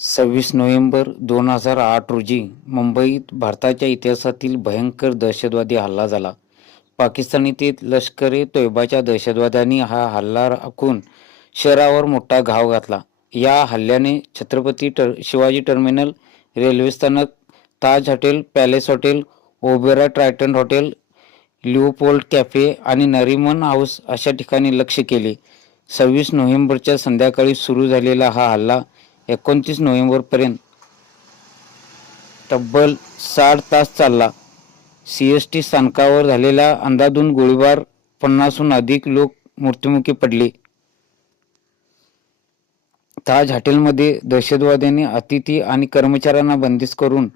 26 November 2008 रोजी मुंबईत भारताच्या इतिहासातील भयंकर दहशतवादी हल्ला झाला. पाकिस्तानीतील लष्कर-ए-तोयबाच्या दहशतवाद्यांनी हा हल्ला आखून शहरावर मोठा घाव घातला. या हल्ल्याने छत्रपती शिवाजी टर्मिनल, रेल्वे स्थानक, Taj hotel, palace hotel, Oberoi Trident hotel, Leopold cafe आणि नरिमन हाऊस अशा ठिकाणी लक्ष्य केले. 26 नोव्हेंबरच्या संध्याकाळी सुरू झालेला हा हल्ला 29 नोव्हेंबरपर्यंत तब्बल 60 तास चालला. सीएसटी स्थानकावर झालेल्या अंधाधुंद गोळीबार 50हून अधिक लोक मृत्युमुखी पडले. ताज हॉटेलमध्ये दहशतवाद्यांनी अतिथी आणि कर्मचाऱ्यांना बंदिस्त करून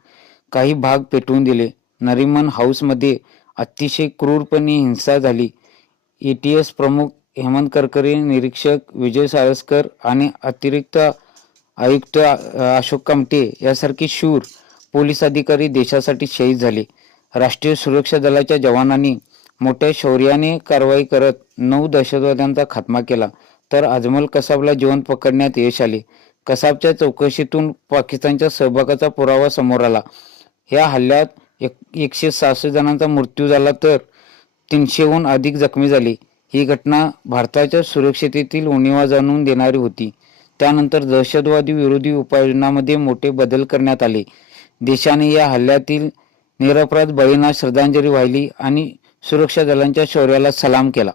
काही भाग पेटवून दिले. नरिमन हाऊसमध्ये अतिशय क्रूरपणे हिंसा झाली. एटीएस प्रमुख हेमंत करकरे, निरीक्षक विजय सारस्कर आणि अतिरिक्त आयुक्त अशोक कामटे यासारखे शूर पोलीस अधिकारी देशासाठी शहीद झाले. राष्ट्रीय सुरक्षा दलाच्या जवानांनी मोठ्या शौर्याने कारवाई करत 9 दहशतवाद्यांचा खात्मा केला, तर अजमल कसाबला जिवंत पकडण्यात यश आले. कसाबच्या चौकशीतून पाकिस्तानच्या सहभागाचा पुरावा समोर आला. या हल्ल्यात 166 जणांचा मृत्यू झाला तर 300हून अधिक जखमी झाले. ही घटना भारताच्या सुरक्षिततेतील उणीवा जाणून देणारी होती. त्यानंतर दहशतवादी विरोधी उपाययोजनांमध्ये मोठे बदल करण्यात आले. देशाने या हल्ल्यातील निरपराध बळींना श्रद्धांजली वाहिली आणि सुरक्षा दलांच्या शौर्याला सलाम केला.